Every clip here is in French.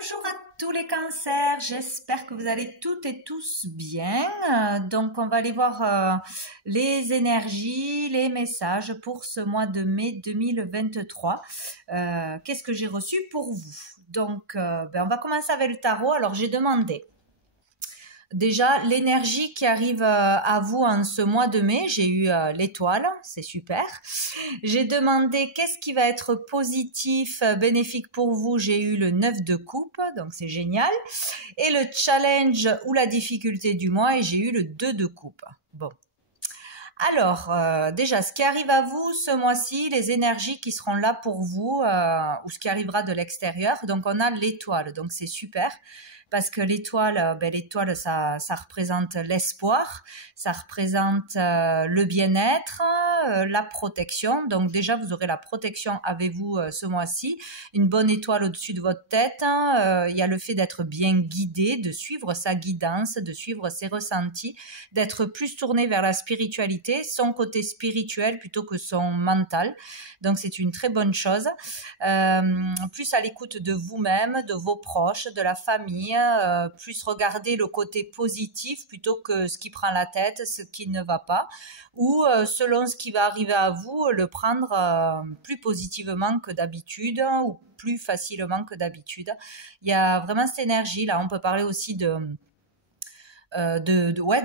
Bonjour à tous les cancers, j'espère que vous allez toutes et tous bien. Donc on va aller voir les énergies, les messages pour ce mois de mai 2023. Qu'est-ce que j'ai reçu pour vous? Donc on va commencer avec le tarot. Alors j'ai demandé déjà l'énergie qui arrive à vous en ce mois de mai. J'ai eu l'étoile, c'est super. J'ai demandé qu'est-ce qui va être positif, bénéfique pour vous. J'ai eu le 9 de coupe, donc c'est génial. Et le challenge ou la difficulté du mois, et j'ai eu le 2 de coupe. Bon. Alors, déjà, ce qui arrive à vous ce mois-ci, les énergies qui seront là pour vous, ou ce qui arrivera de l'extérieur. Donc, on a l'étoile, donc c'est super. Parce que l'étoile, l'étoile, ça représente l'espoir, ça représente le bien-être, la protection. Donc déjà, vous aurez la protection avec vous ce mois-ci. Une bonne étoile au-dessus de votre tête. Il y a le fait d'être bien guidé, de suivre sa guidance, de suivre ses ressentis, d'être plus tourné vers la spiritualité, son côté spirituel plutôt que son mental. Donc c'est une très bonne chose. Plus à l'écoute de vous-même, de vos proches, de la famille. Plus regarder le côté positif plutôt que ce qui prend la tête, ce qui ne va pas, ou selon ce qui va arriver à vous, le prendre plus positivement que d'habitude ou plus facilement que d'habitude. Il y a vraiment cette énergie là. On peut parler aussi de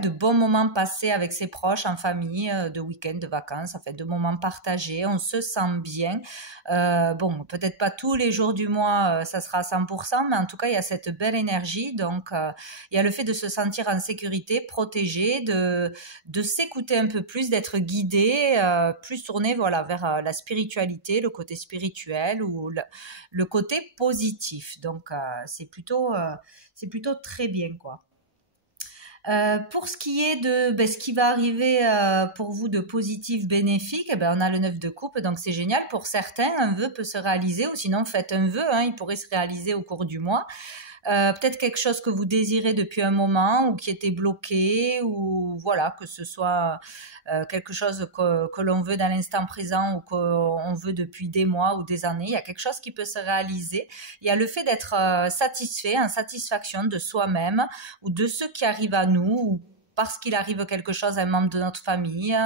bons moments passés avec ses proches, en famille, de week-end, de vacances, en fait, de moments partagés. On se sent bien. Bon, peut-être pas tous les jours du mois, ça sera à 100%, mais en tout cas, il y a cette belle énergie. Donc, il y a le fait de se sentir en sécurité, protégé, de s'écouter un peu plus, d'être guidé, plus tourné, voilà, vers la spiritualité, le côté spirituel ou le côté positif. Donc, c'est plutôt très bien, quoi. Pour ce qui est de ce qui va arriver pour vous de positif bénéfique, on a le 9 de coupe, donc c'est génial. Pour certains, un vœu peut se réaliser, ou sinon faites un vœu, il pourrait se réaliser au cours du mois. Peut-être quelque chose que vous désirez depuis un moment ou qui était bloqué, ou voilà, que ce soit quelque chose que l'on veut dans l'instant présent ou qu'on veut depuis des mois ou des années. Il y a quelque chose qui peut se réaliser. Il y a le fait d'être satisfait, en satisfaction de soi-même ou de ce qui arrive à nous, ou parce qu'il arrive quelque chose à un membre de notre famille.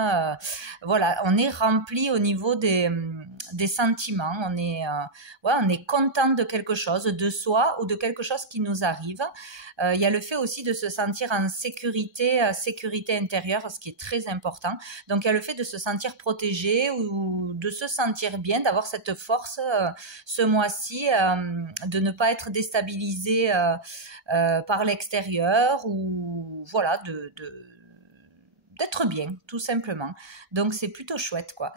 Voilà, on est rempli au niveau des sentiments. On est content de quelque chose, de soi ou de quelque chose qui nous arrive. Il y a le fait aussi de se sentir en sécurité intérieure, ce qui est très important. Donc il y a le fait de se sentir protégé ou de se sentir bien, d'avoir cette force ce mois-ci, de ne pas être déstabilisé par l'extérieur, ou voilà, d'être bien, tout simplement. Donc c'est plutôt chouette, quoi.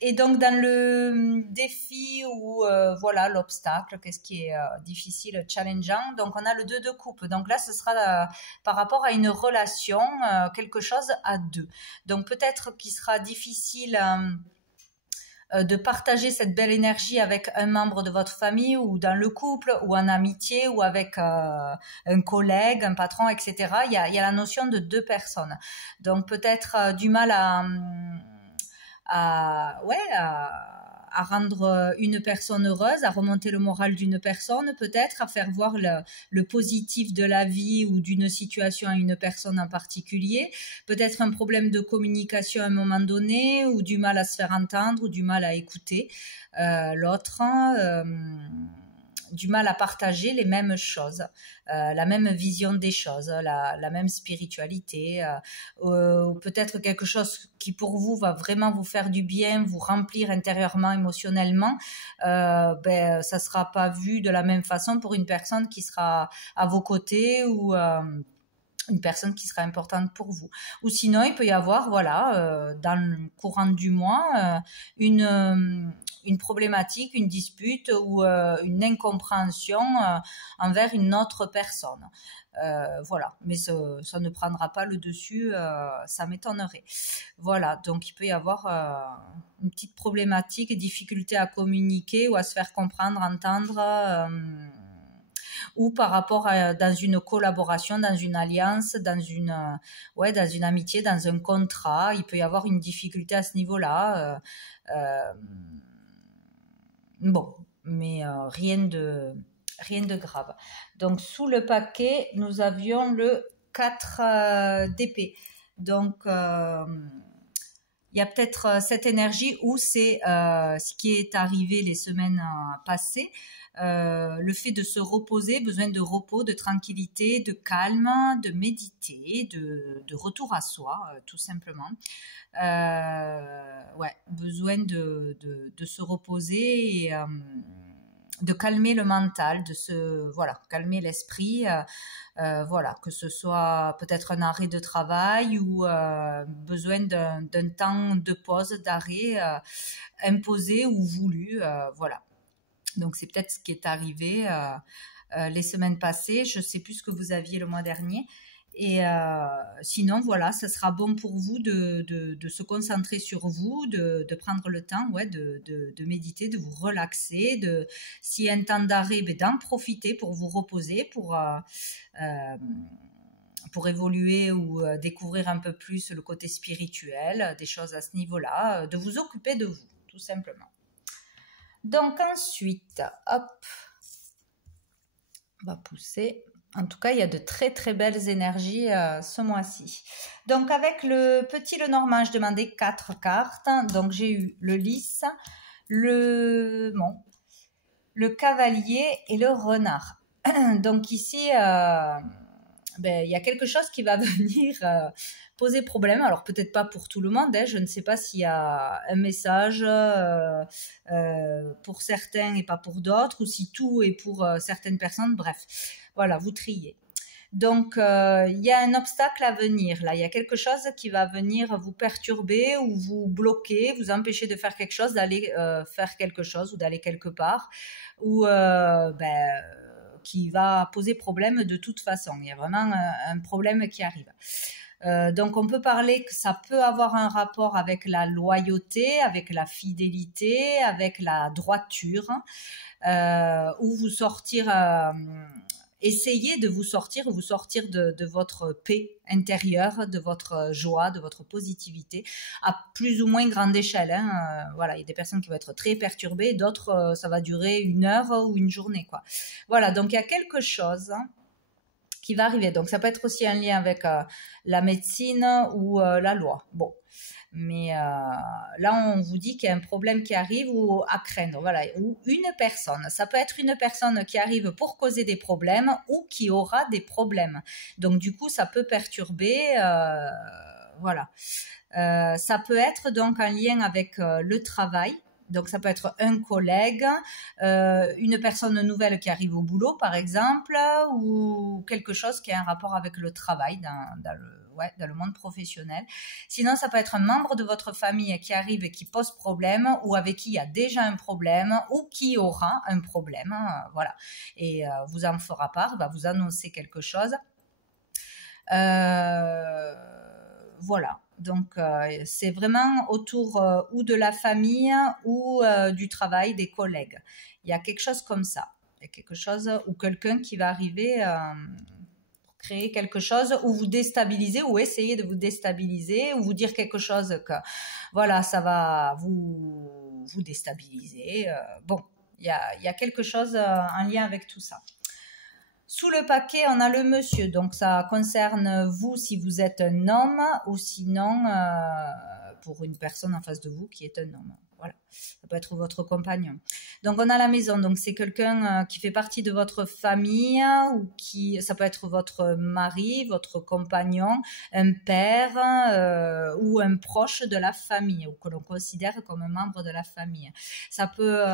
Et donc dans le défi ou voilà, l'obstacle, qu'est-ce qui est difficile, challengeant, donc on a le 2 de coupe. Donc là ce sera par rapport à une relation, quelque chose à deux. Donc peut-être qu'il sera difficile de partager cette belle énergie avec un membre de votre famille, ou dans le couple, ou en amitié, ou avec un collègue, un patron, etc. Il y a la notion de deux personnes. Donc peut-être du mal à rendre une personne heureuse, à remonter le moral d'une personne, peut-être à faire voir le positif de la vie ou d'une situation à une personne en particulier, peut-être un problème de communication à un moment donné, ou du mal à se faire entendre, ou du mal à écouter l'autre, du mal à partager les mêmes choses, la même vision des choses, la même spiritualité, ou peut-être quelque chose qui pour vous va vraiment vous faire du bien, vous remplir intérieurement, émotionnellement. Ça sera pas vu de la même façon pour une personne qui sera à vos côtés, ou une personne qui sera importante pour vous. Ou sinon, il peut y avoir, voilà, dans le courant du mois, une problématique, une dispute ou une incompréhension envers une autre personne. Voilà, mais ça ne prendra pas le dessus, ça m'étonnerait. Voilà, donc il peut y avoir une petite problématique, difficulté à communiquer ou à se faire comprendre, entendre, ou par rapport à dans une collaboration, dans une alliance, dans une amitié, dans un contrat, il peut y avoir une difficulté à ce niveau-là. Bon, mais rien de rien de grave. Donc sous le paquet, nous avions le 4 d'épée. Donc il y a peut-être cette énergie où c'est ce qui est arrivé les semaines passées, le fait de se reposer, besoin de repos, de tranquillité, de calme, de méditer, de retour à soi, tout simplement. Ouais, besoin de se reposer et de calmer le mental, voilà, calmer l'esprit, voilà, que ce soit peut-être un arrêt de travail ou besoin d'un temps de pause, d'arrêt imposé ou voulu, voilà. Donc c'est peut-être ce qui est arrivé les semaines passées. Je ne sais plus ce que vous aviez le mois dernier. Et sinon, voilà, ça sera bon pour vous de se concentrer sur vous, de prendre le temps, ouais, de méditer, de vous relaxer, s'il y a un temps d'arrêt, d'en profiter pour vous reposer, pour évoluer ou découvrir un peu plus le côté spirituel, des choses à ce niveau-là, de vous occuper de vous, tout simplement. Donc ensuite, hop, on va pousser. En tout cas, il y a de très très belles énergies ce mois-ci. Donc avec le petit Lenormand, je demandais 4 cartes. Donc j'ai eu le lys, le cavalier et le renard. Donc ici, il y a quelque chose qui va venir poser problème. Alors peut-être pas pour tout le monde, je ne sais pas s'il y a un message pour certains et pas pour d'autres, ou si tout est pour certaines personnes. Bref, voilà, vous triez. Donc il y a un obstacle à venir là, il y a quelque chose qui va venir vous perturber ou vous bloquer, vous empêcher de faire quelque chose, d'aller faire quelque chose ou d'aller quelque part, ou qui va poser problème de toute façon. Il y a vraiment un problème qui arrive. Donc on peut parler que ça peut avoir un rapport avec la loyauté, avec la fidélité, avec la droiture, ou vous sortir, essayez de vous sortir de votre paix intérieure, de votre joie, de votre positivité, à plus ou moins grande échelle. Voilà, il y a des personnes qui vont être très perturbées, d'autres ça va durer 1 heure ou une journée, quoi. Voilà, donc il y a quelque chose qui va arriver. Donc ça peut être aussi un lien avec la médecine ou la loi. Bon. Mais là, on vous dit qu'il y a un problème qui arrive ou à craindre. Voilà. Ou une personne. Ça peut être une personne qui arrive pour causer des problèmes ou qui aura des problèmes. Donc, du coup, ça peut perturber. Voilà. Ça peut être donc un lien avec le travail. Donc, ça peut être un collègue, une personne nouvelle qui arrive au boulot, par exemple, ou quelque chose qui a un rapport avec le travail dans le monde professionnel. Sinon, ça peut être un membre de votre famille qui arrive et qui pose problème, ou avec qui il y a déjà un problème, ou qui aura un problème. Voilà. Et vous en fera part, va vous annoncer quelque chose. Voilà. Donc, c'est vraiment autour ou de la famille ou du travail, des collègues. Il y a quelque chose comme ça. Il y a quelque chose ou quelqu'un qui va arriver pour créer quelque chose ou vous déstabiliser ou essayer de vous déstabiliser ou vous dire quelque chose que, voilà, ça va vous déstabiliser. Bon, il y a quelque chose en lien avec tout ça. Sous le paquet, on a le monsieur, donc ça concerne vous si vous êtes un homme ou sinon pour une personne en face de vous qui est un homme. Voilà, ça peut être votre compagnon. Donc on a la maison, donc c'est quelqu'un qui fait partie de votre famille ou ça peut être votre mari, votre compagnon, un père ou un proche de la famille ou que l'on considère comme un membre de la famille. Ça peut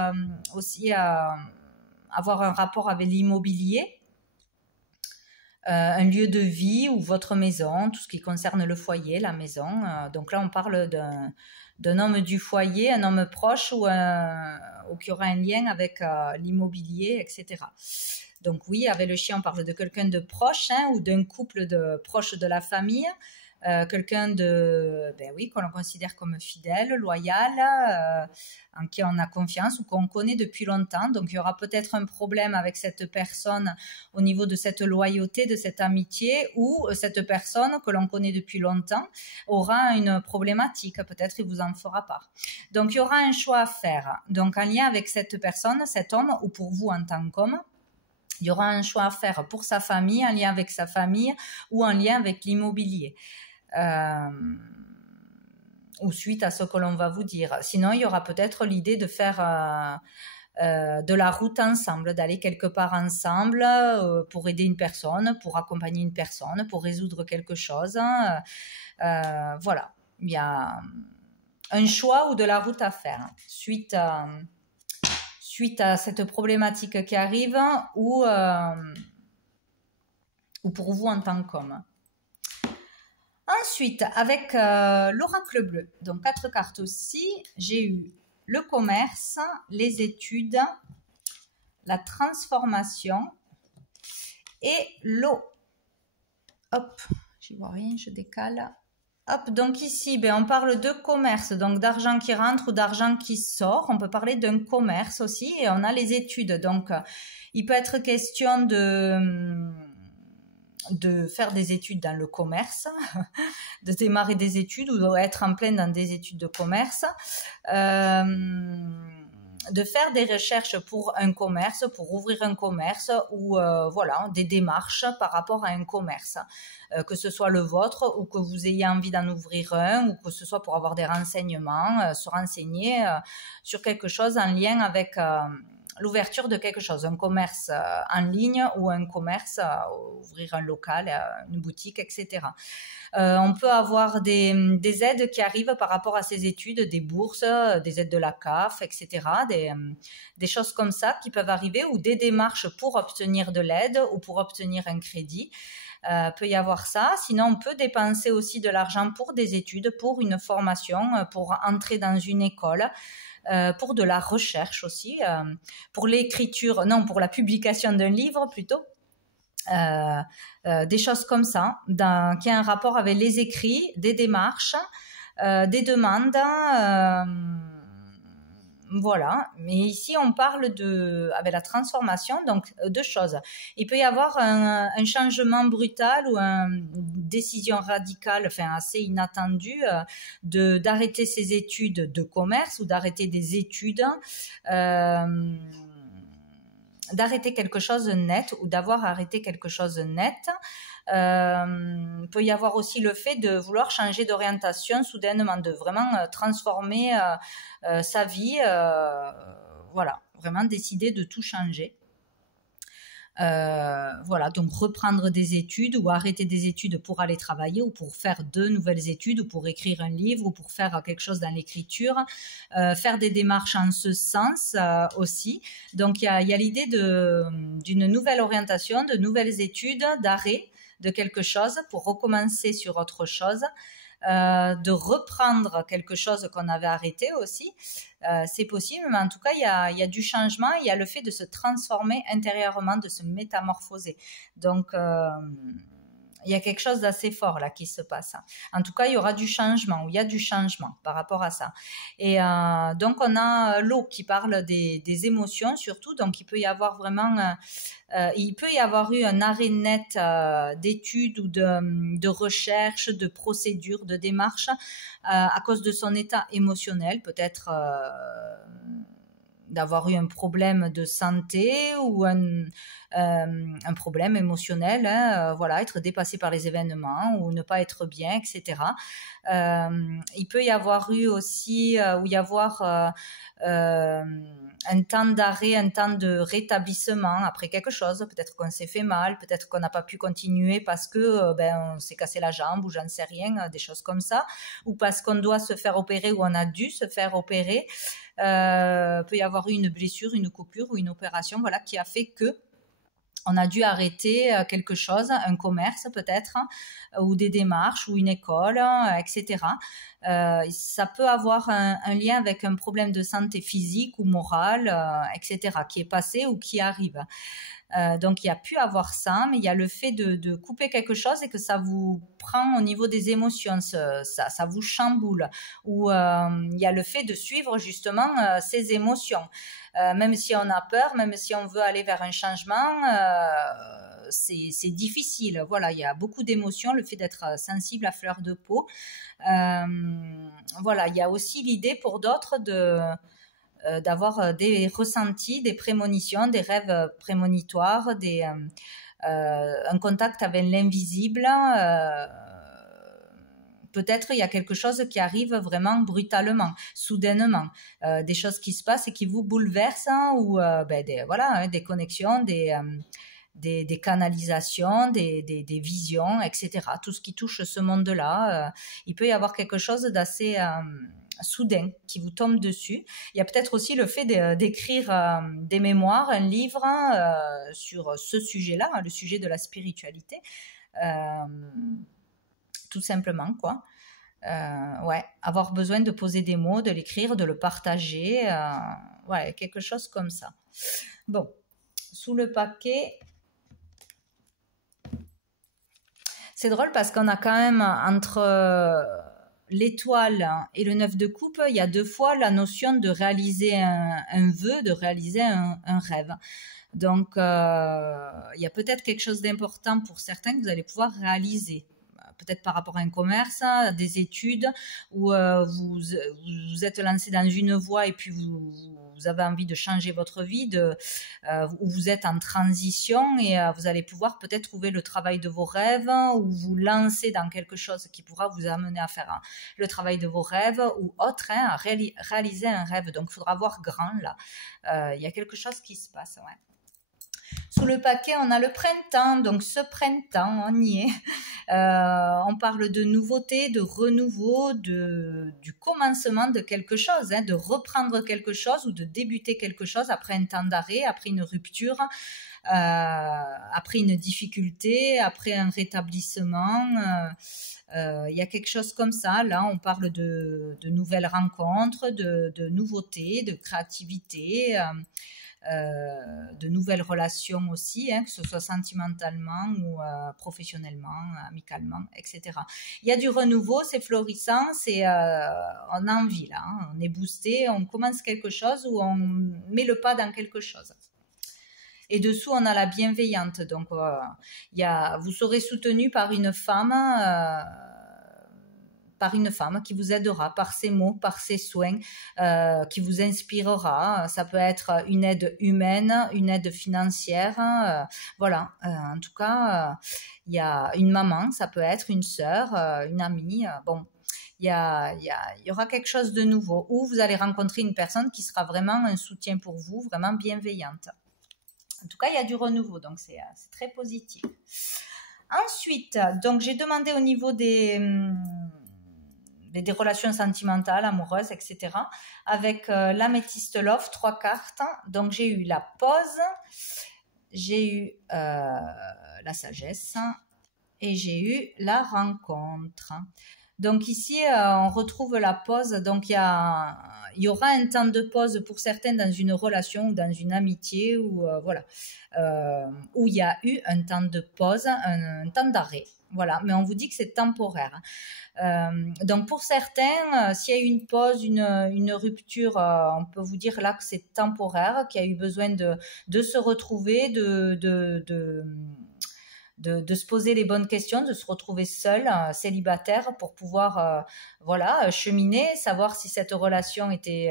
aussi avoir un rapport avec l'immobilier. Un lieu de vie ou votre maison, tout ce qui concerne le foyer, la maison. Donc là, on parle d'un homme du foyer, un homme proche ou qui aura un lien avec l'immobilier, etc. Donc oui, avec le chien, on parle de quelqu'un de proche ou d'un couple proche de la famille. Quelqu'un que l'on considère comme fidèle, loyal, en qui on a confiance ou qu'on connaît depuis longtemps. Donc, il y aura peut-être un problème avec cette personne au niveau de cette loyauté, de cette amitié, ou cette personne que l'on connaît depuis longtemps aura une problématique. Peut-être il vous en fera part. Donc, il y aura un choix à faire. Donc, en lien avec cette personne, cet homme, ou pour vous en tant qu'homme, Il y aura un choix à faire pour sa famille, en lien avec sa famille ou en lien avec l'immobilier. Ou suite à ce que l'on va vous dire. Sinon, il y aura peut-être l'idée de faire de la route ensemble, d'aller quelque part ensemble pour aider une personne, pour accompagner une personne, pour résoudre quelque chose. Voilà, il y a un choix ou de la route à faire suite à cette problématique qui arrive ou pour vous en tant qu'homme. Ensuite, avec l'oracle bleu, donc 4 cartes aussi, j'ai eu le commerce, les études, la transformation et l'eau. Hop, j'y vois rien, je décale. Hop, donc ici, on parle de commerce, donc d'argent qui rentre ou d'argent qui sort. On peut parler d'un commerce aussi et on a les études. Donc, il peut être question de faire des études dans le commerce, de démarrer des études ou d'être en plein dans des études de commerce, de faire des recherches pour un commerce, pour ouvrir un commerce ou voilà, des démarches par rapport à un commerce, que ce soit le vôtre ou que vous ayez envie d'en ouvrir un ou que ce soit pour avoir des renseignements, se renseigner sur quelque chose en lien avec l'ouverture de quelque chose, un commerce en ligne ou un commerce, ouvrir un local, une boutique, etc. On peut avoir des aides qui arrivent par rapport à ces études, des bourses, des aides de la CAF, etc. Des choses comme ça qui peuvent arriver ou des démarches pour obtenir de l'aide ou pour obtenir un crédit. Peut y avoir ça. Sinon, on peut dépenser aussi de l'argent pour des études, pour une formation, pour entrer dans une école. Pour de la recherche aussi, pour l'écriture, non, pour la publication d'un livre plutôt, des choses comme ça, qui a un rapport avec les écrits, des démarches, des demandes, voilà. Mais ici, on parle avec la transformation, donc deux choses. Il peut y avoir un changement brutal ou une décision radicale, enfin assez inattendue, d'arrêter ses études de commerce ou d'arrêter des études, d'arrêter quelque chose net ou d'avoir arrêté quelque chose net. Il peut y avoir aussi le fait de vouloir changer d'orientation soudainement, de vraiment transformer sa vie, voilà, vraiment décider de tout changer. Voilà, donc reprendre des études ou arrêter des études pour aller travailler ou pour faire de nouvelles études ou pour écrire un livre ou pour faire quelque chose dans l'écriture, faire des démarches en ce sens aussi. Donc il y a l'idée d'une nouvelle orientation, de nouvelles études, d'arrêt de quelque chose pour recommencer sur autre chose, de reprendre quelque chose qu'on avait arrêté aussi. C'est possible, mais en tout cas, il y a du changement, il y a le fait de se transformer intérieurement, de se métamorphoser. Donc, il y a quelque chose d'assez fort là qui se passe. En tout cas, il y aura du changement, ou il y a du changement par rapport à ça. Et donc, on a l'eau qui parle des émotions surtout. Donc, il peut y avoir vraiment... il peut y avoir eu un arrêt net d'études ou de recherche, de procédures, de démarches à cause de son état émotionnel, peut-être d'avoir eu un problème de santé ou un problème émotionnel, hein, voilà, être dépassé par les événements ou ne pas être bien, etc. Il peut y avoir eu aussi, ou y avoir un temps d'arrêt, un temps de rétablissement après quelque chose. Peut-être qu'on s'est fait mal, peut-être qu'on n'a pas pu continuer parce que on s'est cassé la jambe ou j'en sais rien, des choses comme ça, ou parce qu'on doit se faire opérer ou on a dû se faire opérer. Peut y avoir eu une blessure, une coupure ou une opération, voilà, qui a fait que on a dû arrêter quelque chose, un commerce peut-être, ou des démarches, ou une école, etc. Ça peut avoir un lien avec un problème de santé physique ou morale, etc., qui est passé ou qui arrive. Donc, il y a pu avoir ça, mais il y a le fait de couper quelque chose et que ça vous prend au niveau des émotions, ça vous chamboule. Ou il y a le fait de suivre justement ces émotions. Même si on a peur, même si on veut aller vers un changement, c'est difficile. Voilà, il y a beaucoup d'émotions, le fait d'être sensible à fleur de peau. Voilà, il y a aussi l'idée pour d'autres d'avoir des ressentis, des prémonitions, des rêves prémonitoires, un contact avec l'invisible. Peut-être il y a quelque chose qui arrive vraiment brutalement, soudainement, des choses qui se passent et qui vous bouleversent, ou des connexions, des canalisations, des visions, etc. Tout ce qui touche ce monde-là, il peut y avoir quelque chose d'assez soudain qui vous tombe dessus. Il y a peut-être aussi le fait d'écrire des mémoires, un livre sur ce sujet-là, le sujet de la spiritualité. Tout simplement, quoi. Avoir besoin de poser des mots, de l'écrire, de le partager, quelque chose comme ça. Bon, sous le paquet, c'est drôle parce qu'on a quand même entre l'étoile et le 9 de coupe, il y a 2 fois la notion de réaliser un vœu, de réaliser un rêve. Donc, il y a peut-être quelque chose d'important pour certains que vous allez pouvoir réaliser. Peut-être par rapport à un commerce, à des études, où vous êtes lancé dans une voie et puis vous avez envie de changer votre vie, où vous êtes en transition et vous allez pouvoir peut-être trouver le travail de vos rêves, ou vous lancer dans quelque chose qui pourra vous amener à faire le travail de vos rêves ou autre, à réaliser un rêve. Donc, il faudra voir grand là. Il y a quelque chose qui se passe, ouais. Sous le paquet, on a le printemps. Donc, ce printemps, on y est. On parle de nouveauté, de renouveau, du commencement de quelque chose, de reprendre quelque chose ou de débuter quelque chose après un temps d'arrêt, après une rupture, après une difficulté, après un rétablissement. Il y a quelque chose comme ça. Là, on parle de nouvelles rencontres, de nouveautés, de créativité. De nouvelles relations aussi, que ce soit sentimentalement ou professionnellement, amicalement, etc. Il y a du renouveau, c'est florissant, on a envie là, on est boosté, on commence quelque chose ou on met le pas dans quelque chose. Et dessous, on a la bienveillante, donc vous serez soutenu par une femme qui vous aidera par ses mots, par ses soins, qui vous inspirera. Ça peut être une aide humaine, une aide financière. En tout cas, il y a une maman, ça peut être une sœur, une amie. Il y aura quelque chose de nouveau, où vous allez rencontrer une personne qui sera vraiment un soutien pour vous, vraiment bienveillante. En tout cas, il y a du renouveau, donc c'est très positif. Ensuite, donc j'ai demandé au niveau des relations sentimentales, amoureuses, etc. Avec l'améthyste Love, 3 cartes. Donc, j'ai eu la pause, j'ai eu la sagesse et j'ai eu la rencontre. Donc, ici, on retrouve la pause. Donc, il y aura un temps de pause pour certains dans une relation ou dans une amitié, où il y a eu un temps de pause, un temps d'arrêt. Voilà, mais on vous dit que c'est temporaire. Donc pour certains, s'il y a eu une pause, une rupture, on peut vous dire là que c'est temporaire, qu'il y a eu besoin de se retrouver, de se poser les bonnes questions, de se retrouver seul, célibataire, pour pouvoir cheminer, savoir si cette relation était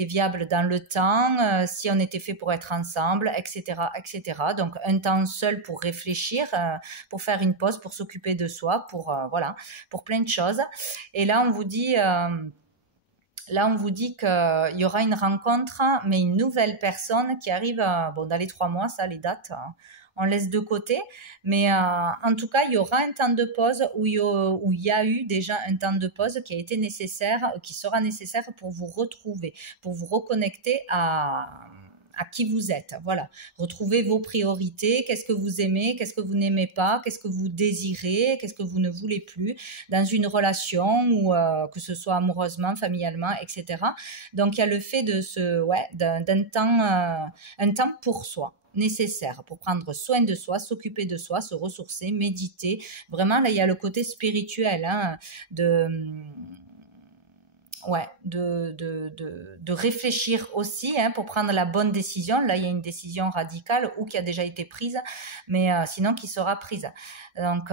viable dans le temps, si on était fait pour être ensemble, etc., etc. Donc un temps seul pour réfléchir, pour faire une pause, pour s'occuper de soi, pour plein de choses. Et là on vous dit qu'il y aura une rencontre, mais une nouvelle personne qui arrive dans les 3 mois, ça, les dates, on laisse de côté, mais en tout cas, il y aura un temps de pause où il y a eu déjà un temps de pause qui a été nécessaire, qui sera nécessaire pour vous retrouver, pour vous reconnecter à qui vous êtes. Voilà, retrouvez vos priorités, qu'est-ce que vous aimez, qu'est-ce que vous n'aimez pas, qu'est-ce que vous désirez, qu'est-ce que vous ne voulez plus dans une relation, ou que ce soit amoureusement, familialement, etc. Donc il y a le fait d'un temps, un temps pour soi, nécessaire pour prendre soin de soi, s'occuper de soi, se ressourcer, méditer. Vraiment, là, il y a le côté spirituel, ouais, de réfléchir aussi hein, pour prendre la bonne décision. Là, il y a une décision radicale ou qui a déjà été prise, mais sinon qui sera prise. Donc,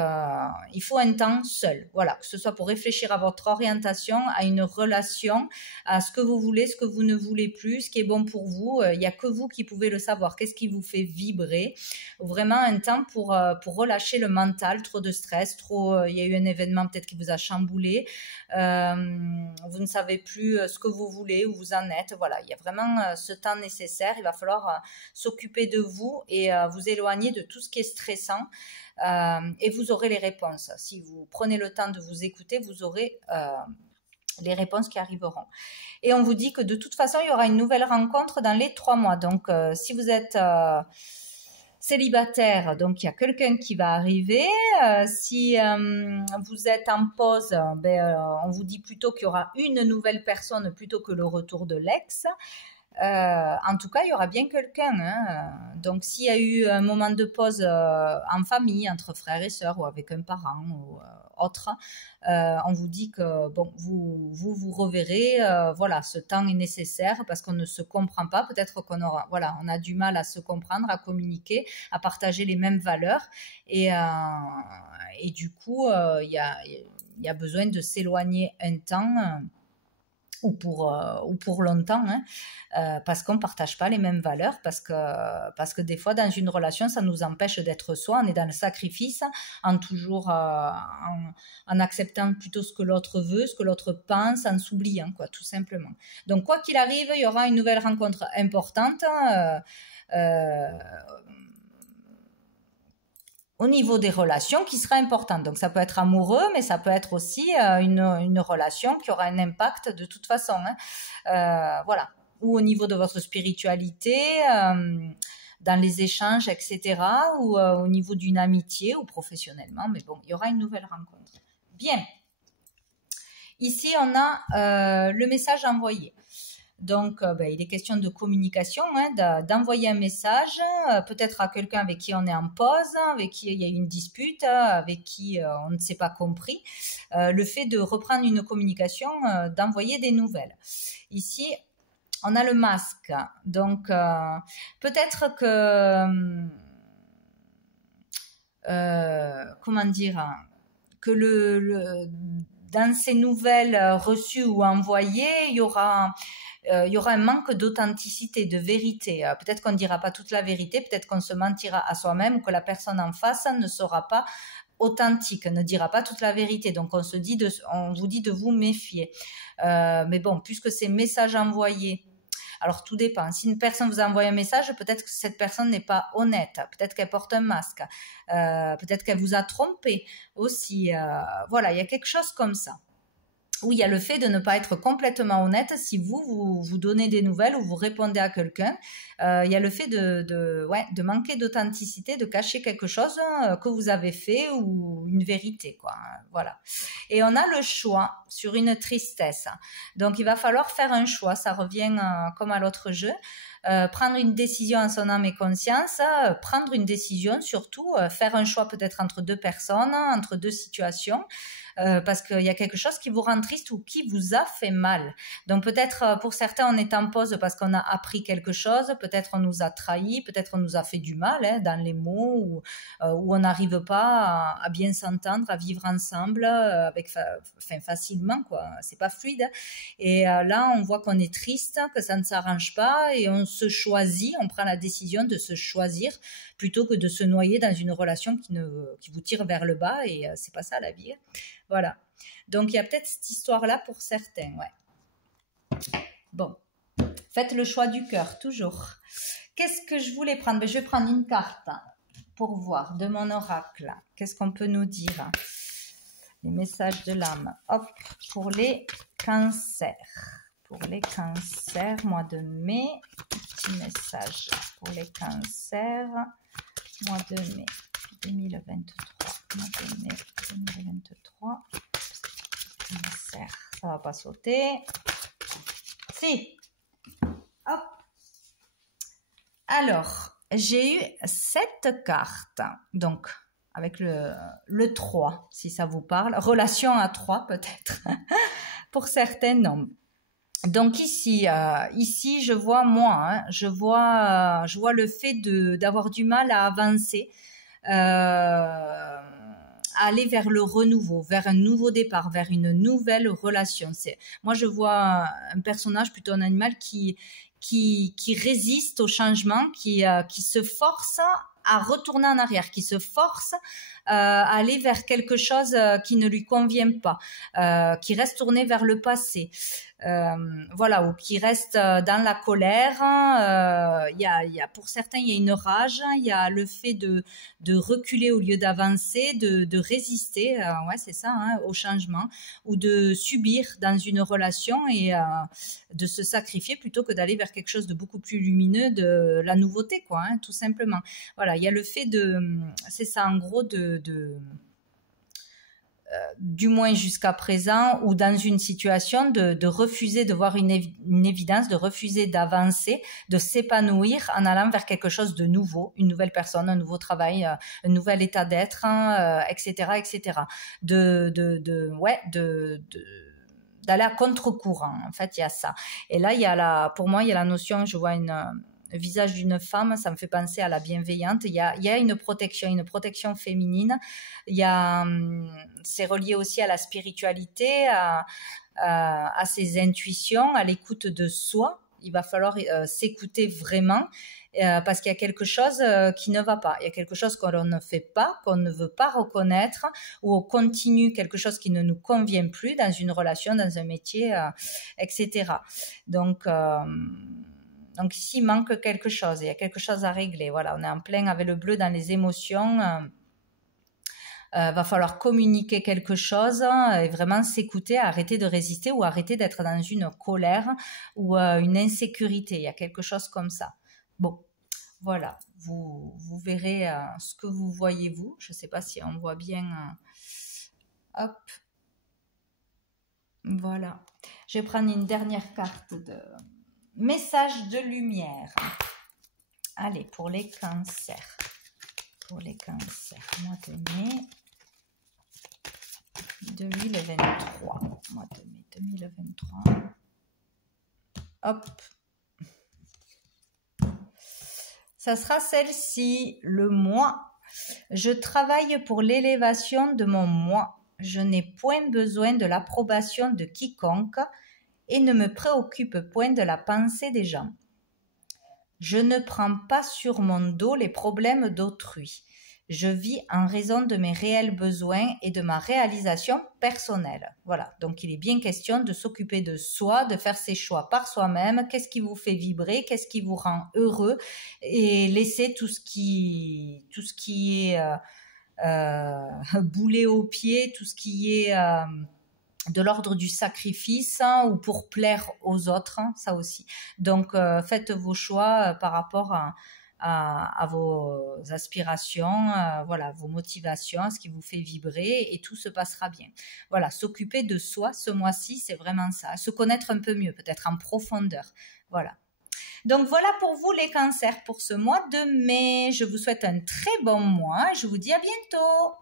il faut un temps seul, voilà, que ce soit pour réfléchir à votre orientation, à une relation, à ce que vous voulez, ce que vous ne voulez plus, ce qui est bon pour vous. Il n'y a que vous qui pouvez le savoir. Qu'est-ce qui vous fait vibrer? Vraiment un temps pour relâcher le mental, trop de stress, il y a eu un événement peut-être qui vous a chamboulé, vous ne savez plus ce que vous voulez, où vous en êtes. Voilà, il y a vraiment ce temps nécessaire. Il va falloir s'occuper de vous et vous éloigner de tout ce qui est stressant. Et vous aurez les réponses. Si vous prenez le temps de vous écouter, vous aurez les réponses qui arriveront. Et on vous dit que de toute façon, il y aura une nouvelle rencontre dans les 3 mois. Donc, si vous êtes célibataire, donc il y a quelqu'un qui va arriver. Si vous êtes en pause, on vous dit plutôt qu'il y aura une nouvelle personne plutôt que le retour de l'ex. En tout cas, il y aura bien quelqu'un. Hein. Donc, s'il y a eu un moment de pause en famille, entre frères et sœurs ou avec un parent ou autre, on vous dit que bon, vous reverrez. Voilà, ce temps est nécessaire parce qu'on ne se comprend pas. Peut-être qu'on aura, voilà, on a du mal à se comprendre, à communiquer, à partager les mêmes valeurs. Et du coup, il y a besoin de s'éloigner un temps. Ou pour longtemps, hein, parce qu'on ne partage pas les mêmes valeurs, parce que des fois, dans une relation, ça nous empêche d'être soi, on est dans le sacrifice, en toujours en acceptant plutôt ce que l'autre veut, ce que l'autre pense, en s'oubliant, quoi, tout simplement. Donc, quoi qu'il arrive, il y aura une nouvelle rencontre importante, au niveau des relations qui sera importante. Donc ça peut être amoureux, mais ça peut être aussi une relation qui aura un impact de toute façon. Hein. Voilà. Ou au niveau de votre spiritualité, dans les échanges, etc. Ou au niveau d'une amitié ou professionnellement. Mais bon, il y aura une nouvelle rencontre. Bien. Ici, on a le message envoyé. Donc, il est question de communication, hein, d'envoyer un message, peut-être à quelqu'un avec qui on est en pause, avec qui il y a eu une dispute, avec qui on ne s'est pas compris. Le fait de reprendre une communication, d'envoyer des nouvelles. Ici, on a le masque. Donc, peut-être que... comment dire, que dans ces nouvelles reçues ou envoyées, il y aura un manque d'authenticité, de vérité. Peut-être qu'on ne dira pas toute la vérité, peut-être qu'on se mentira à soi-même, que la personne en face ne sera pas authentique, ne dira pas toute la vérité. Donc on vous dit de vous méfier. Mais bon, puisque ces messages envoyés, alors tout dépend. Si une personne vous a envoyé un message, peut-être que cette personne n'est pas honnête, peut-être qu'elle porte un masque, peut-être qu'elle vous a trompé aussi. Voilà, il y a quelque chose comme ça. Où il y a le fait de ne pas être complètement honnête si vous donnez des nouvelles ou vous répondez à quelqu'un. Il y a le fait de manquer d'authenticité, de cacher quelque chose que vous avez fait ou une vérité, quoi. Voilà. Et on a le choix sur une tristesse. Donc, il va falloir faire un choix. Ça revient comme à l'autre jeu. Prendre une décision en son âme et conscience, prendre une décision surtout, faire un choix peut-être entre 2 personnes, entre 2 situations, parce qu'il y a quelque chose qui vous rend triste ou qui vous a fait mal. Donc peut-être pour certains on est en pause parce qu'on a appris quelque chose, peut-être on nous a trahi, peut-être on nous a fait du mal dans les mots, ou on n'arrive pas à bien s'entendre, à vivre ensemble facilement, quoi. C'est pas fluide. Et là on voit qu'on est triste, que ça ne s'arrange pas et on se choisit, on prend la décision de se choisir plutôt que de se noyer dans une relation qui vous tire vers le bas, et c'est pas ça la vie. Voilà. Donc, il y a peut-être cette histoire-là pour certains, ouais. Bon. Faites le choix du cœur, toujours. Qu'est-ce que je voulais prendre? Je vais prendre une carte pour voir de mon oracle. Qu'est-ce qu'on peut nous dire? Les messages de l'âme. Hop, pour les cancers. Pour les cancers, mois de mai. Petit message pour les cancers, mois de mai 2023. Mois de mai 2023. Cancer, ça va pas sauter. Si. Hop. Alors, j'ai eu 7 cartes. Donc, avec le 3, si ça vous parle. Relation à 3 peut-être, pour certains, non. Donc ici, je vois moi, hein, je vois le fait d'avoir du mal à avancer, aller vers le renouveau, vers un nouveau départ, vers une nouvelle relation. Moi, je vois un personnage, plutôt un animal, qui résiste au changement, qui se force à retourner en arrière, qui se force à aller vers quelque chose qui ne lui convient pas, qui reste tourné vers le passé. Voilà, ou qui reste dans la colère. Il y a pour certains, il y a une rage, il y a le fait de reculer au lieu d'avancer, de résister, ouais, c'est ça, hein, au changement, ou de subir dans une relation et de se sacrifier plutôt que d'aller vers quelque chose de beaucoup plus lumineux, de la nouveauté, quoi, hein, tout simplement. Voilà, il y a le fait c'est ça en gros, du moins jusqu'à présent, ou dans une situation de refuser de voir une évidence, de refuser d'avancer, de s'épanouir en allant vers quelque chose de nouveau, une nouvelle personne, un nouveau travail, un nouvel état d'être, hein, etc., etc. D'aller à contre-courant. En fait, il y a ça. Et là, pour moi, il y a la notion, je vois le visage d'une femme, ça me fait penser à la bienveillante. Il y a une protection féminine. C'est relié aussi à la spiritualité, à ses intuitions, à l'écoute de soi. Il va falloir s'écouter vraiment parce qu'il y a quelque chose qui ne va pas. Il y a quelque chose qu'on ne fait pas, qu'on ne veut pas reconnaître, ou on continue quelque chose qui ne nous convient plus dans une relation, dans un métier, etc. Donc ici, il manque quelque chose. Il y a quelque chose à régler. Voilà, on est en plein avec le bleu dans les émotions. Va falloir communiquer quelque chose et vraiment s'écouter, arrêter de résister ou arrêter d'être dans une colère ou une insécurité. Il y a quelque chose comme ça. Bon, voilà. Vous verrez ce que vous voyez, vous. Je ne sais pas si on voit bien. Hop. Voilà. Je vais prendre une dernière carte de message de lumière. Allez, pour les cancers. Pour les cancers, mois de mai 2023. Mois de mai 2023. Hop. Ça sera celle-ci, le moi. Je travaille pour l'élévation de mon moi. Je n'ai point besoin de l'approbation de quiconque et ne me préoccupe point de la pensée des gens. Je ne prends pas sur mon dos les problèmes d'autrui. Je vis en raison de mes réels besoins et de ma réalisation personnelle. Voilà, donc il est bien question de s'occuper de soi, de faire ses choix par soi-même. Qu'est-ce qui vous fait vibrer, qu'est-ce qui vous rend heureux, et laisser tout ce qui est boulet aux pieds, tout ce qui est de l'ordre du sacrifice, hein, ou pour plaire aux autres, hein, ça aussi. Donc faites vos choix par rapport à vos aspirations, voilà, vos motivations, ce qui vous fait vibrer, et tout se passera bien. Voilà, s'occuper de soi ce mois-ci, c'est vraiment ça. Se connaître un peu mieux, peut-être en profondeur. Voilà. Donc voilà pour vous les cancers pour ce mois de mai. Je vous souhaite un très bon mois. Je vous dis à bientôt.